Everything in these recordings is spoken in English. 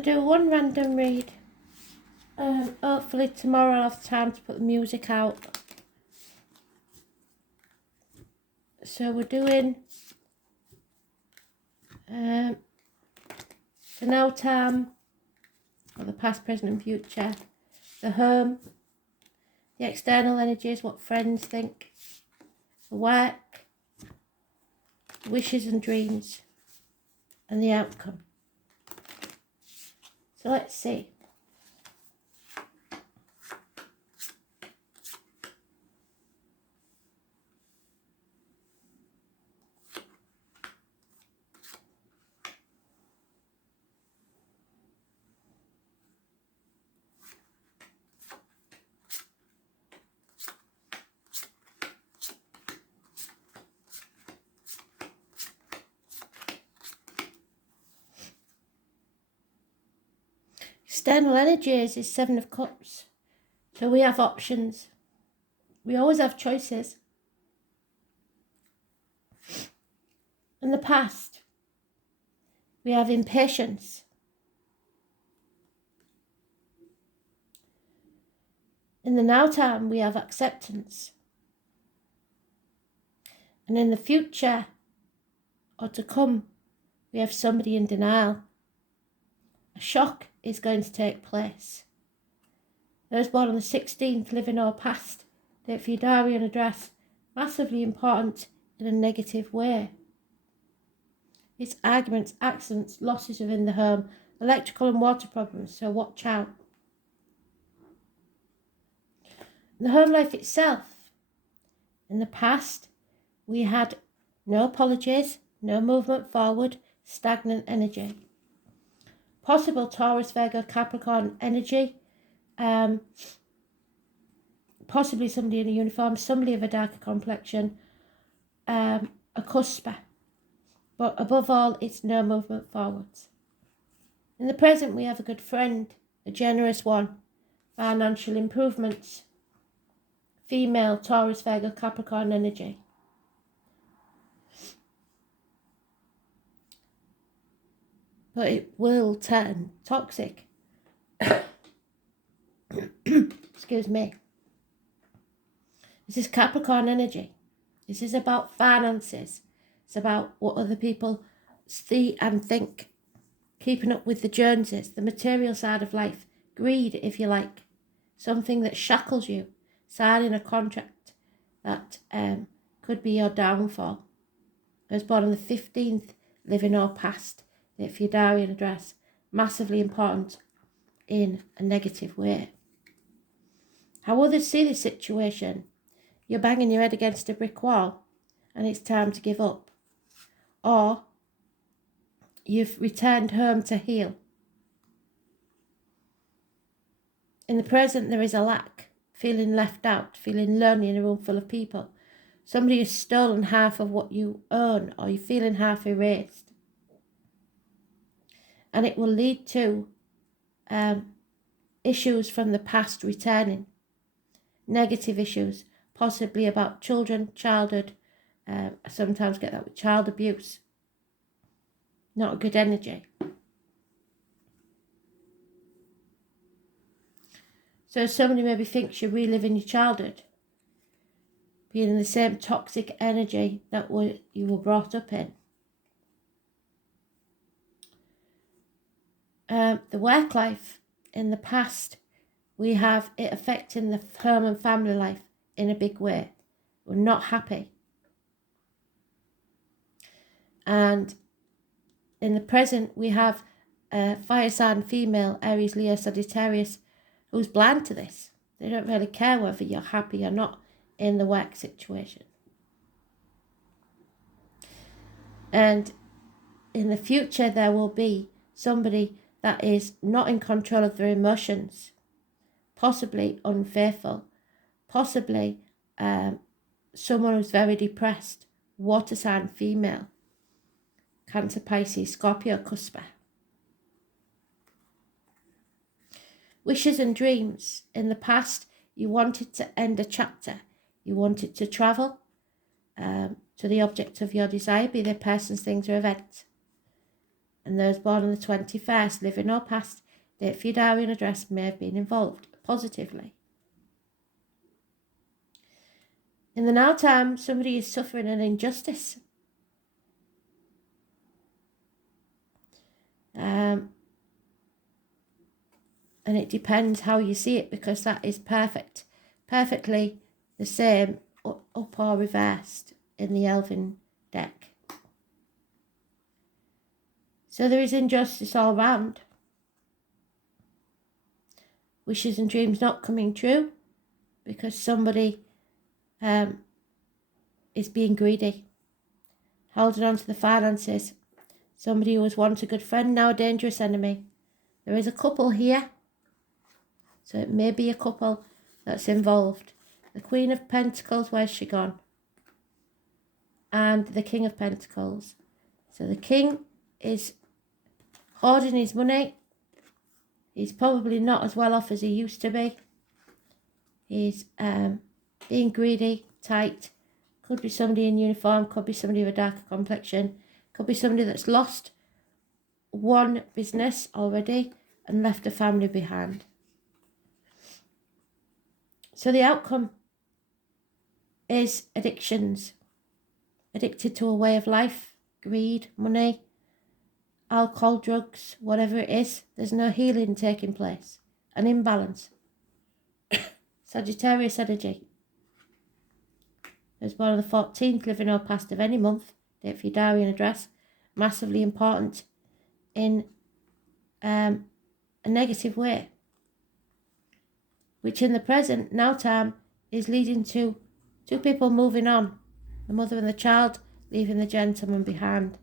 going to do one random read. Hopefully tomorrow I'll have time to put the music out. So we're doing the now time, or the past, present and future, the home, the external energies, what friends think, the work, wishes and dreams, and the outcome. So let's see. External energies is 7 of Cups. So we have options. We always have choices. In the past, we have impatience. In the now time, we have acceptance. And in the future, or to come, we have somebody in denial. A shock is going to take place. Those born on the 16th, living or past, date for your diary and address, massively important in a negative way. It's arguments, accidents, losses within the home, electrical and water problems, so watch out. The home life itself, in the past, we had no apologies, no movement forward, stagnant energy. Possible Taurus, Virgo, Capricorn energy, possibly somebody in a uniform, somebody of a darker complexion, a cusper. But above all, it's no movement forwards. In the present, we have a good friend, a generous one, financial improvements, female, Taurus, Virgo, Capricorn energy. But it will turn toxic. Excuse me. This is Capricorn energy. This is about finances. It's about what other people see and think. Keeping up with the Joneses, the material side of life. Greed, if you like. Something that shackles you. Signing a contract that could be your downfall. I was born on the 15th, living or past. If your diary and address, massively important in a negative way. How others see this situation. You're banging your head against a brick wall and it's time to give up. Or you've returned home to heal. In the present, there is a lack, feeling left out, feeling lonely in a room full of people. Somebody has stolen half of what you own, or you're feeling half erased. And it will lead to issues from the past returning. Negative issues, possibly about children, childhood. I sometimes get that with child abuse. Not a good energy. So somebody maybe thinks you're reliving your childhood, being in the same toxic energy that you were brought up in. The work life, in the past, we have it affecting the home and family life in a big way. We're not happy. And in the present, we have a fire sign female, Aries, Leo, Sagittarius, who's blind to this. They don't really care whether you're happy or not in the work situation. And in the future, there will be somebody that is not in control of their emotions, possibly unfaithful, possibly someone who's very depressed, water sign female, Cancer, Pisces, Scorpio, cusper. Wishes and dreams. In the past, you wanted to end a chapter. You wanted to travel to the object of your desire, be they persons, things or events. and those born on the 21st, living or past, date for your diary and address may have been involved positively. In the now time, somebody is suffering an injustice. And it depends how you see it, because that is perfectly the same up or reversed in the Elven deck. So there is injustice all round. Wishes and dreams not coming true because somebody is being greedy, holding on to the finances. Somebody who was once a good friend, now a dangerous enemy. There is a couple here, so it may be a couple that's involved. The Queen of Pentacles, where's she gone? And the King of Pentacles. So the King is hoarding his money. He's probably not as well off as he used to be. He's being greedy, tight. Could be somebody in uniform, could be somebody with a darker complexion, could be somebody that's lost one business already and left a family behind. So the outcome is addictions. Addicted to a way of life, greed, money, alcohol, drugs, whatever it is. There's no healing taking place. An imbalance. Sagittarius energy. There's born on the 14th, living or past of any month. Date for your diary and address. Massively important in a negative way, which in the present, now time, is leading to two people moving on. The mother and the child leaving the gentleman behind.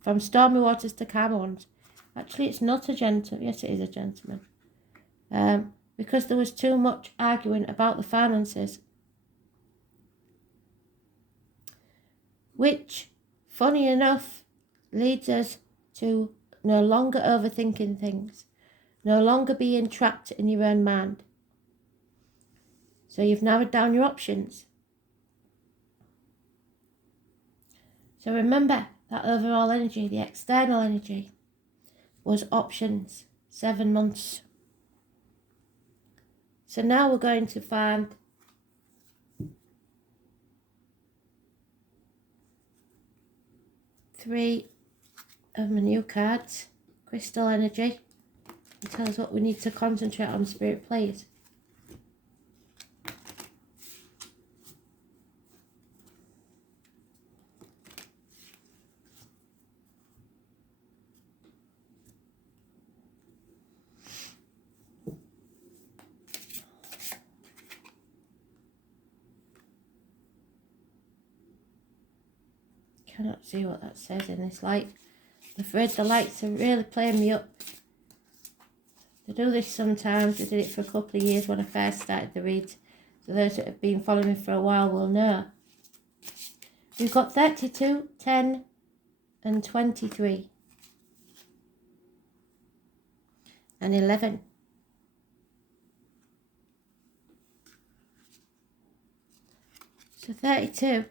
From stormy waters to calm ones. Actually, it's not a gentleman. Yes, it is a gentleman. Because there was too much arguing about the finances. Which, funny enough, leads us to no longer overthinking things. No longer being trapped in your own mind. So you've narrowed down your options. So remember that overall energy, the external energy, was options, 7 months. So now we're going to find three of my new cards, crystal energy, and tell us what we need to concentrate on, Spirit, please. Cannot see what that says in this light. I'm afraid the lights are really playing me up. They do this sometimes. I did it for a couple of years when I first started the reads. So those that have been following me for a while will know. We've got 32, 10 and 23. And 11. So 32.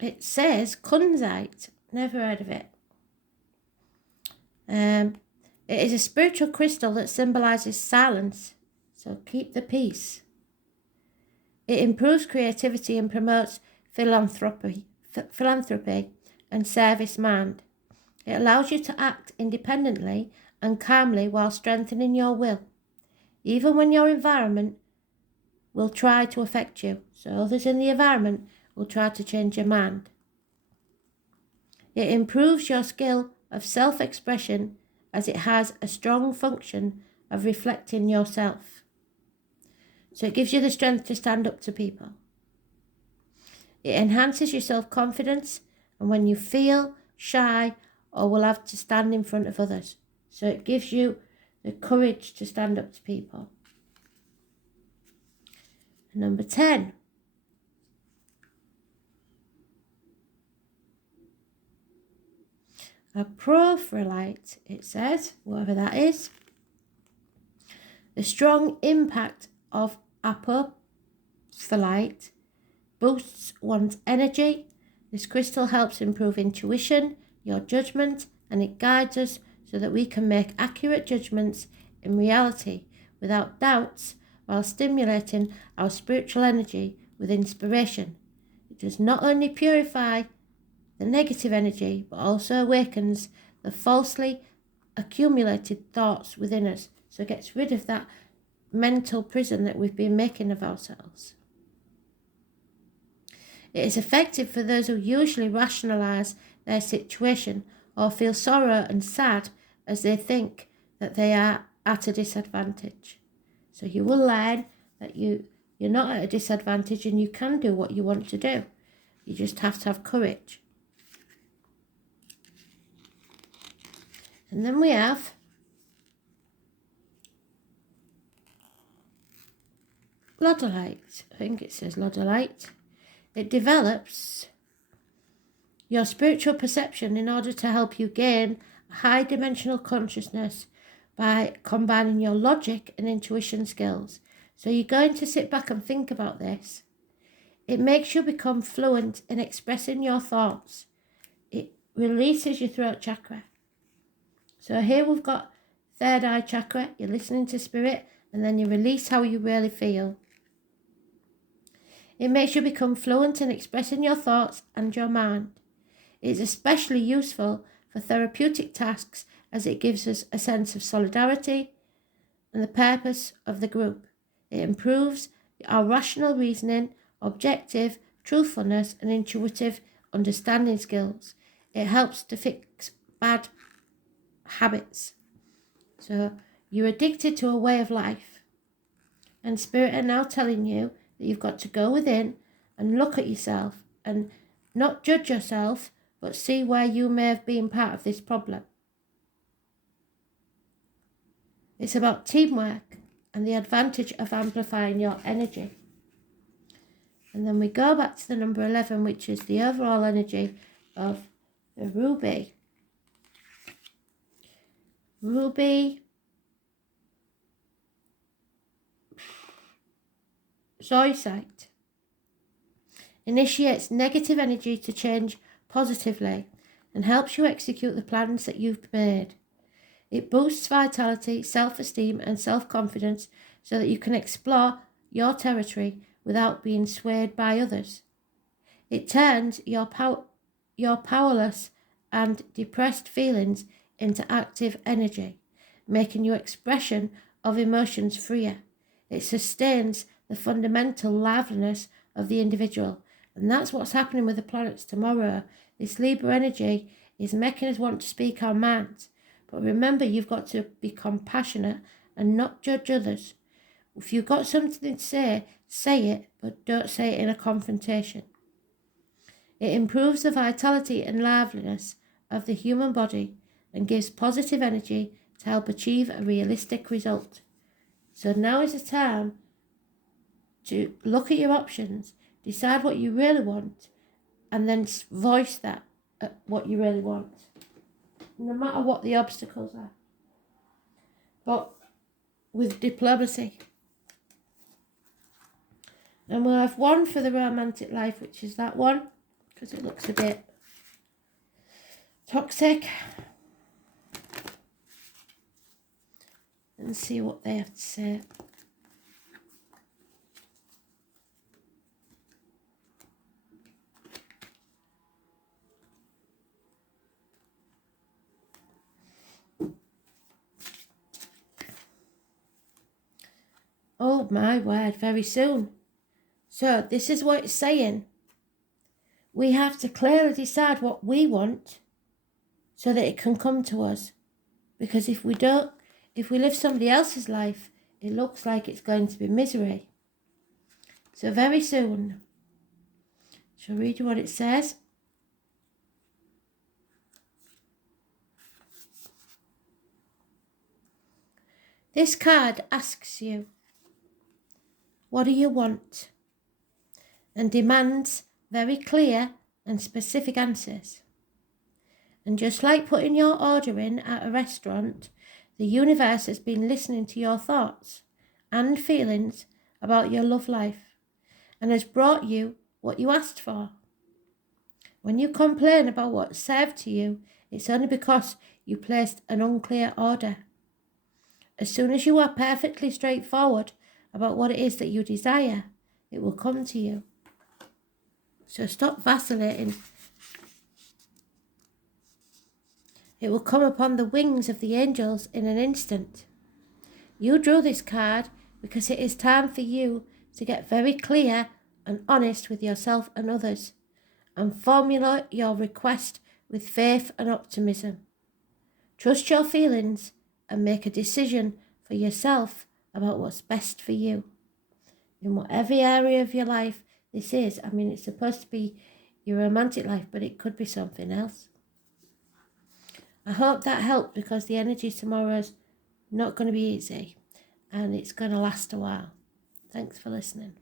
It says kunzite. Never heard of it. It is a spiritual crystal that symbolizes silence. So keep the peace. It improves creativity and promotes philanthropy and service mind. It allows you to act independently and calmly while strengthening your will, even when your environment will try to affect you. So others in the environment will try to change your mind. It improves your skill of self-expression as it has a strong function of reflecting yourself. So it gives you the strength to stand up to people. It enhances your self-confidence and when you feel shy or will have to stand in front of others. So it gives you the courage to stand up to people. Number 10. A prophrolite, it says, whatever that is. The strong impact of for light, boosts one's energy. This crystal helps improve intuition, your judgment, and it guides us so that we can make accurate judgments in reality without doubts, while stimulating our spiritual energy with inspiration. It does not only purify the negative energy, but also awakens the falsely accumulated thoughts within us. So it gets rid of that mental prison that we've been making of ourselves. It is effective for those who usually rationalise their situation or feel sorrow and sad as they think that they are at a disadvantage. So you will learn that you're not at a disadvantage and you can do what you want to do. You just have to have courage. And then we have Lodolite. I think it says Lodolite. It develops your spiritual perception in order to help you gain a high dimensional consciousness by combining your logic and intuition skills. So you're going to sit back and think about this. It makes you become fluent in expressing your thoughts. It releases your throat chakra. So here we've got third eye chakra. You're listening to spirit and then you release how you really feel. It makes you become fluent in expressing your thoughts and your mind. It is especially useful for therapeutic tasks as it gives us a sense of solidarity and the purpose of the group. It improves our rational reasoning, objective, truthfulness, and intuitive understanding skills. It helps to fix bad habits. So you're addicted to a way of life, and Spirit are now telling you that you've got to go within and look at yourself and not judge yourself, but see where you may have been part of this problem. It's about teamwork and the advantage of amplifying your energy. And then we go back to the number 11, which is the overall energy of the ruby. Ruby zoisite initiates negative energy to change positively and helps you execute the plans that you've made. It boosts vitality, self-esteem and self-confidence so that you can explore your territory without being swayed by others. It turns your powerless and depressed feelings into active energy, making your expression of emotions freer. It sustains the fundamental liveliness of the individual. And that's what's happening with the planets tomorrow. This Libra energy is making us want to speak our minds. But remember, you've got to be compassionate and not judge others. If you've got something to say it, but don't say it in a confrontation. It improves the vitality and liveliness of the human body and gives positive energy to help achieve a realistic result. So now is the time to look at your options, decide what you really want, and then voice that what you really want, no matter what the obstacles are, but with diplomacy. And we'll have one for the romantic life, which is that one, because it looks a bit toxic. And see what they have to say. Oh my word, very soon. So this is what it's saying. We have to clearly decide what we want so that it can come to us. Because if we don't, if we live somebody else's life, it looks like it's going to be misery. So very soon. Shall I read you what it says? This card asks you, what do you want? And demands very clear and specific answers. And just like putting your order in at a restaurant, the universe has been listening to your thoughts and feelings about your love life. and has brought you what you asked for. When you complain about what's served to you, it's only because you placed an unclear order. As soon as you are perfectly straightforward about what it is that you desire, it will come to you. So stop vacillating. It will come upon the wings of the angels in an instant. You drew this card because it is time for you to get very clear and honest with yourself and others, and formulate your request with faith and optimism. Trust your feelings and make a decision for yourself about what's best for you. In whatever area of your life this is, it's supposed to be your romantic life, but it could be something else. I hope that helped, because the energy tomorrow is not going to be easy and it's going to last a while. Thanks for listening.